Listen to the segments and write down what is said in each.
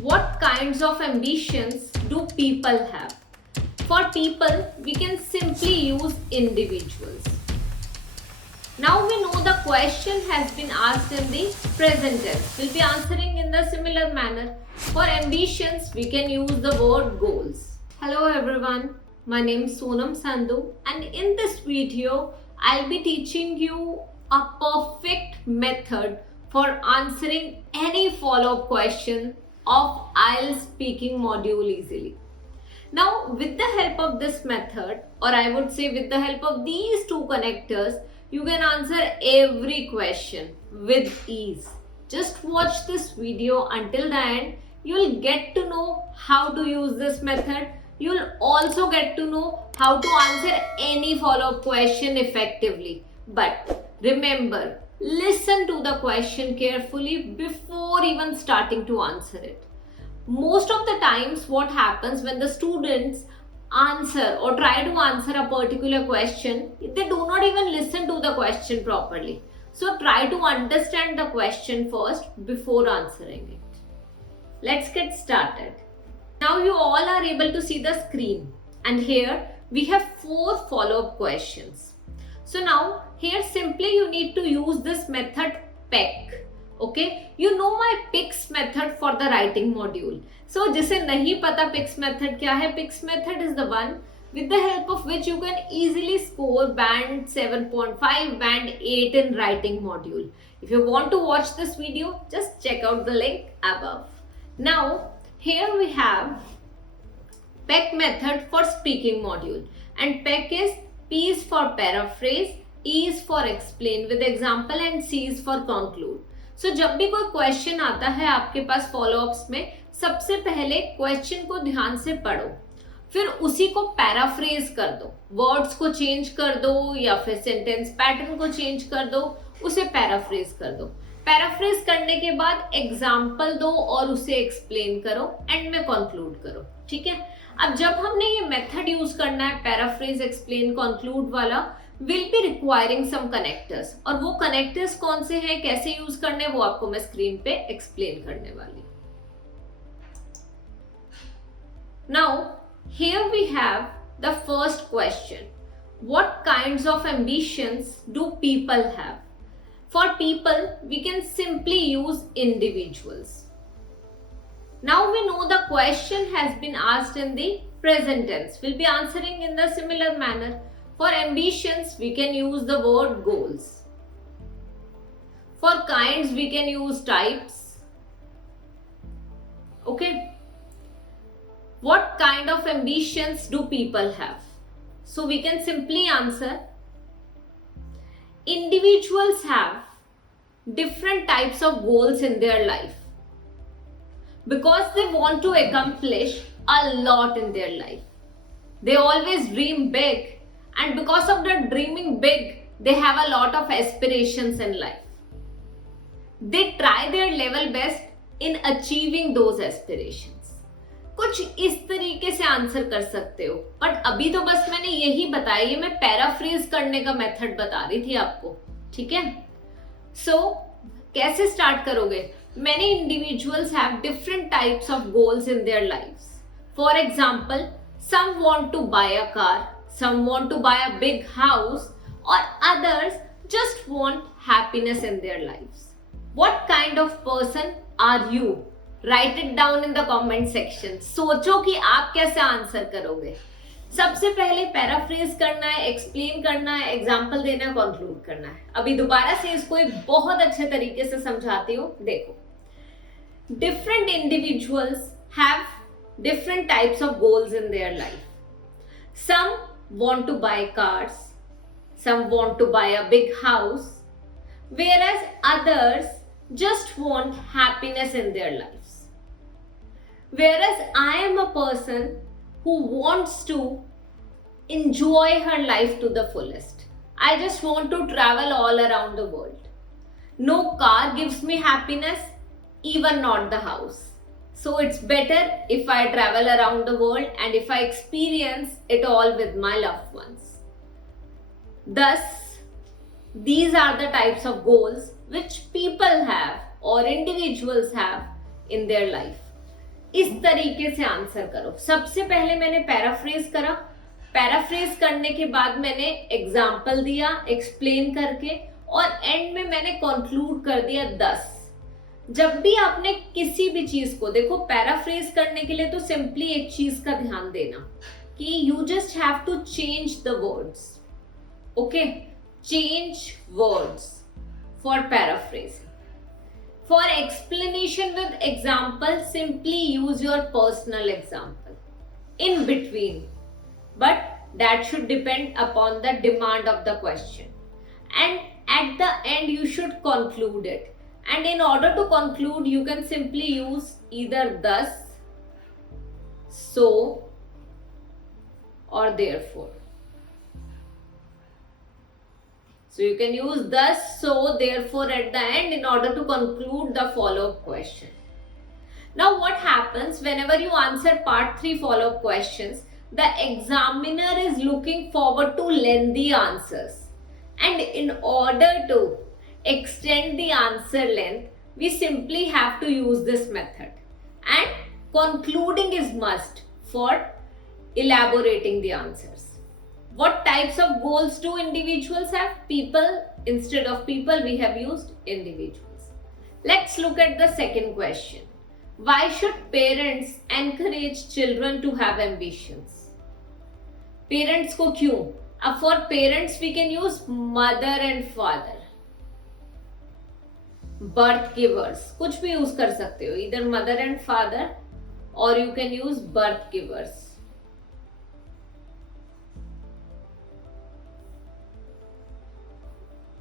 What kinds of ambitions do people have? For people, we can simply use individuals. Now we know the question has been asked in the present tense. We'll be answering in the similar manner. For ambitions, we can use the word goals. Hello everyone, my name is Sonam Sandhu, and in this video, I'll be teaching you a perfect method for answering any follow-up question of IELTS speaking module easily. Now, with the help of this method, or I would say with the help of these two connectors, you can answer every question with ease. Just watch this video until the end. You'll get to know how to use this method. You'll also get to know how to answer any follow-up question effectively. But remember, listen to the question carefully before even starting to answer it. Most of the times what happens when the students answer or try to answer a particular question, they do not even listen to the question properly. So try to understand the question first before answering it. Let's get started. Now you all are able to see the screen, and here we have 4 follow-up questions. So now here simply you need to use this method PEC. Okay, you know my PICS method for the writing module. So जिसे नहीं पता PICS method क्या है, PICS method is the one with the help of which you can easily score band 7.5, band 8 in writing module. If you want to watch this video, just check out the link above. Now here we have PEC method for speaking module, and PEC is P is for paraphrase, E is for explain with example, and C is for conclude. So जब भी कोई question आता है आपके पास follow-ups में, सबसे पहले question को ध्यान से पढ़ो, फिर उसी को पैराफ्रेज कर दो, वर्ड्स को चेंज कर दो या फिर सेंटेंस पैटर्न को चेंज कर दो, उसे पैराफ्रेज कर दो। पैराफ्रेज करने के बाद एग्जाम्पल दो और उसे एक्सप्लेन करो, एंड में कंक्लूड करो। ठीक है, अब जब हमने ये मेथड यूज करना है पैराफ्रेज एक्सप्लेन कंक्लूड वाला, will be requiring some connectors, और वो कनेक्टर्स कौन से हैं, कैसे यूज करने, वो आपको मैं स्क्रीन पे एक्सप्लेन करने वाली। Now here we have the first question, what kinds of ambitions do people have? For people we can simply use individuals. Now we know the question has been asked in the present tense. We'll be answering in the similar manner. For ambitions, we can use the word goals. For kinds, we can use types. Okay. What kind of ambitions do people have? So we can simply answer, individuals have different types of goals in their life, because they want to accomplish a lot in their life. They always dream big, and because of the dreaming big, they have a lot of aspirations in life. They try their level best in achieving those aspirations. कुछ इस तरीके से answer कर सकते हो, but अभी तो बस मैंने यही बताया, ये मैं पैराफ्रेज करने का मेथड बता रही थी आपको। ठीक है, सो कैसे स्टार्ट करोगे? Many individuals have different types of goals in their lives. For example, some want to buy a car, some want to buy a big house, or others just want happiness in their lives. What kind of person are you? Write it down in the comment section. सोचो कि आप कैसे answer करोगे। सबसे पहले paraphrase करना है, explain करना है, एग्जाम्पल देना है, कंक्लूड करना है। अभी दोबारा से इसको एक बहुत अच्छे तरीके से समझाती हूँ, देखो। Different individuals have different types of goals in their life. Some want to buy cars, some want to buy a big house, whereas others just want happiness in their lives. Whereas I am a person who wants to enjoy her life to the fullest. I just want to travel all around the world. No car gives me happiness, even not the house. So it's better if I travel around the world and if I experience it all with my loved ones. Thus, these are the types of goals which people have or individuals have in their life. इस तरीके से answer करो। सबसे पहले मैंने paraphrase करा, paraphrase करने के बाद मैंने एग्जाम्पल दिया एक्सप्लेन करके, और एंड में मैंने कंक्लूड कर दिया 10। जब भी आपने किसी भी चीज को, देखो पैराफ्रेज करने के लिए तो सिंपली एक चीज का ध्यान देना कि you just have to change the words, okay, change words for paraphrase. For explanation with example, simply use your personal example in between, but that should depend upon the demand of the question. And at the end, you should conclude it. And in order to conclude, you can simply use either thus, so, or therefore. So you can use thus, so, therefore at the end in order to conclude the follow-up question. Now what happens whenever you answer part 3 follow-up questions, the examiner is looking forward to lengthy answers. And in order to extend the answer length, we simply have to use this method. And concluding is must for elaborating the answers. What types of goals do individuals have? People. Instead of people, we have used individuals. Let's look at the second question. Why should parents encourage children to have ambitions? Parents को क्यों? अब for parents we can use mother and father. Birth givers. कुछ भी use कर सकते हो. Either mother and father or you can use birth givers.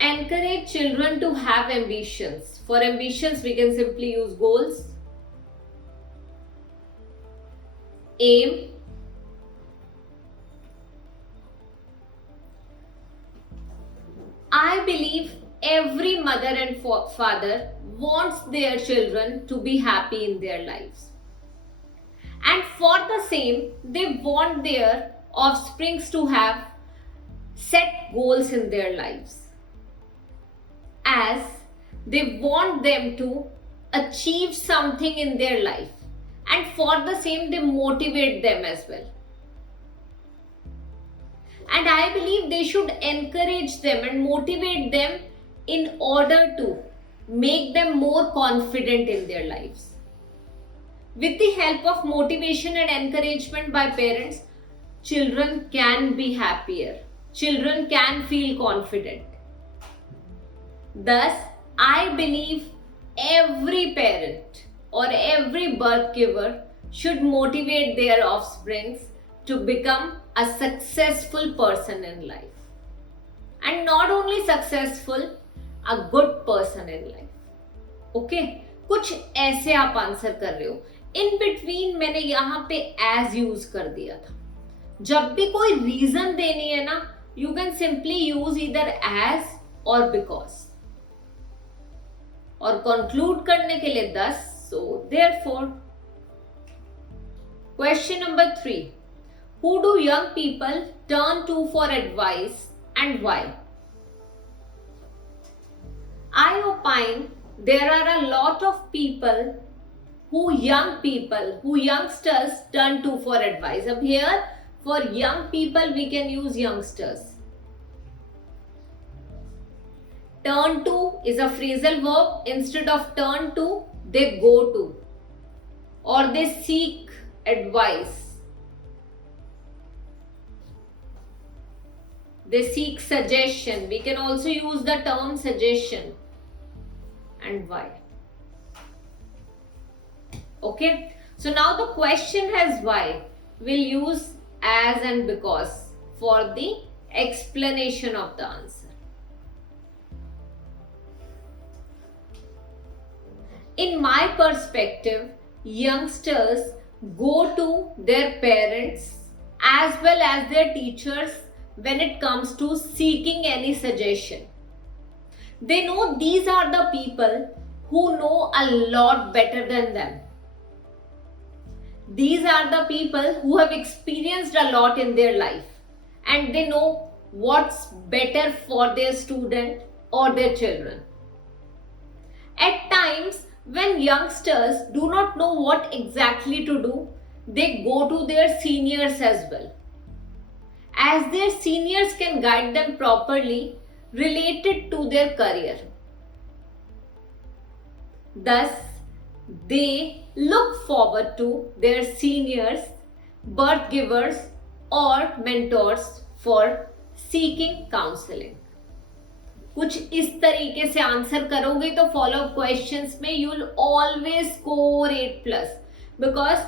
Encourage children to have ambitions. For ambitions, we can simply use goals, aim, I believe every mother and father wants their children to be happy in their lives. And for the same, they want their offsprings to have set goals in their lives, as they want them to achieve something in their life, and for the same they motivate them as well. And I believe they should encourage them and motivate them in order to make them more confident in their lives. With the help of motivation and encouragement by parents, children can be happier, children can feel confident. Thus, I believe every parent or every birth giver should motivate their offsprings to become a successful person in life. And not only successful, a good person in life. Okay? कुछ ऐसे आप answer कर रहे हो. In between मैंने यहाँ पे as use कर दिया था. जब भी कोई रीजन देनी है ना, you can simply use either as or because. और कंक्लूड करने के लिए 10, so therefore. Question number 3. Who do young people turn to for advice and why? I opine there are a lot of people who youngsters turn to for advice. Up here for young people we can use youngsters. Turn to is a phrasal verb. Instead of turn to, they go to or they seek advice. They seek suggestion. We can also use the term suggestion. And why? Okay. So now the question has why. We'll use as and because for the explanation of the answer. In my perspective, youngsters go to their parents as well as their teachers when it comes to seeking any suggestion. They know these are the people who know a lot better than them. These are the people who have experienced a lot in their life and they know what's better for their student or their children. At times, When youngsters do not know what exactly to do, they go to their seniors as well, as their seniors can guide them properly related to their career. Thus, they look forward to their seniors, birth givers, or mentors for seeking counseling. कुछ इस तरीके से answer करोगे तो follow up questions में you will always score 8+ because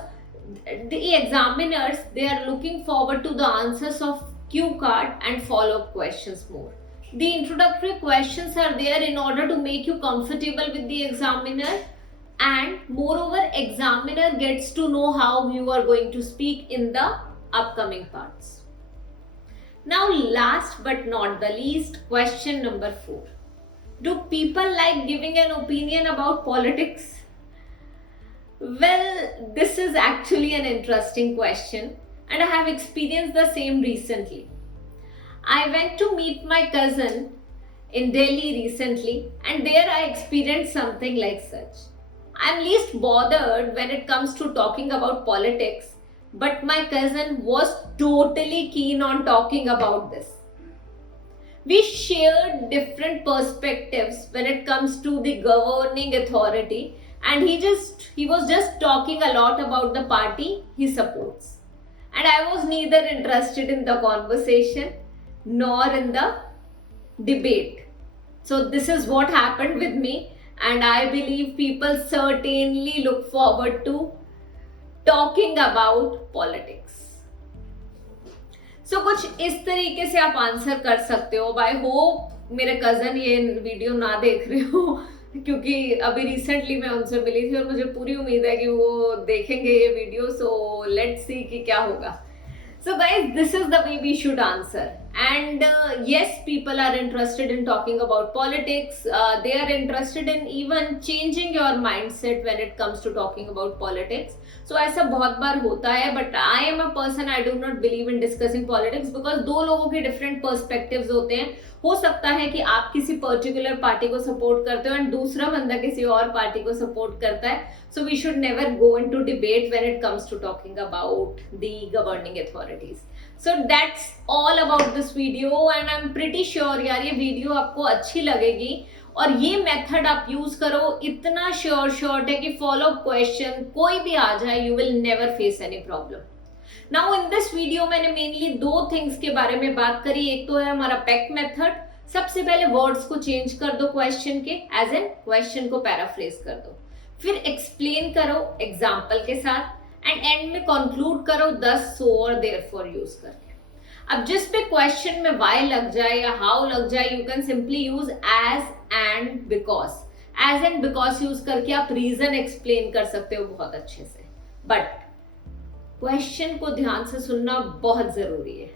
the examiners, they are looking forward to the answers of cue card and follow up questions more. The introductory questions are there in order to make you comfortable with the examiner, and moreover examiner gets to know how you are going to speak in the upcoming parts. Now, last but not the least, question number 4. Do people like giving an opinion about politics? Well, this is actually an interesting question, and I have experienced the same recently. I went to meet my cousin in Delhi recently, and there I experienced something like such. I'm least bothered when it comes to talking about politics, but my cousin was totally keen on talking about this. We shared different perspectives when it comes to the governing authority, and he was just talking a lot about the party he supports. And I was neither interested in the conversation nor in the debate. So this is what happened with me, and I believe people certainly look forward to talking about politics. So कुछ इस तरीके से आप answer कर सकते हो. I hope मेरे cousin ये वीडियो ना देख रहे हो, क्योंकि अभी रिसेंटली मैं उनसे मिली थी और मुझे पूरी उम्मीद है कि वो देखेंगे ये वीडियो. सो लेट्स सी कि क्या होगा. So guys, this is the way we should answer. And yes, people are interested in talking about politics. They are interested in even changing your mindset when it comes to talking about politics. So ऐसा बहुत बार होता है, but I am a person, I do not believe in discussing politics because दो लोगों के different perspectives होते हैं. हो सकता है कि आप किसी पर्टिकुलर पार्टी को सपोर्ट करते हो एंड दूसरा बंदा किसी और पार्टी को सपोर्ट करता है. So we should never go into debate when it comes to talking about the governing authorities. So that's all about this video, and I'm pretty sure यार ये वीडियो आपको अच्छी लगेगी और ये मेथड आप यूज करो. इतना श्योर है कि फॉलो अप क्वेश्चन कोई भी आ जाए, you will never face any problem. Now in this video मैंने मेनली 2 थिंग्स के बारे में बात करी. एक तो है हमारा पैक मेथड. सबसे पहले वर्ड्स को चेंज कर दो क्वेश्चन के, एज एन क्वेश्चन को पैराफ्रेज कर दो, फिर एक्सप्लेन करो एग्जाम्पल के साथ, एंड एंड में कंक्लूड करो दस, सो और देयरफॉर यूज करके. अब जिस पे क्वेश्चन में वाई लग जाए या हाउ लग जाए, you can simply use as and because. As and because use करके आप रीजन एक्सप्लेन कर सकते हो बहुत अच्छे से, बट क्वेश्चन को ध्यान से सुनना बहुत जरूरी है.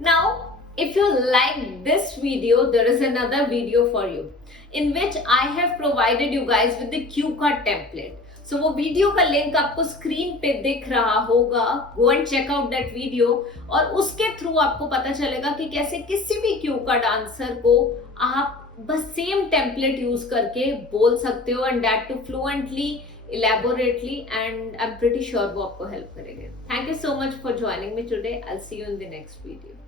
Now if you like this video, there is another video for you in which I have provided you guys with the cue card template. So वो वीडियो का लिंक आपको स्क्रीन पे दिख रहा होगा. Go and check out that video, और उसके through आपको पता चलेगा कि कैसे किसी भी क्यू कार्ड आंसर को आप बस सेम टेम्पलेट यूज करके बोल सकते हो, and that too fluently, elaborately, and I'm pretty sure वो आपको हेल्प करेंगे. Thank you so much for joining me today. I'll see you in the next video.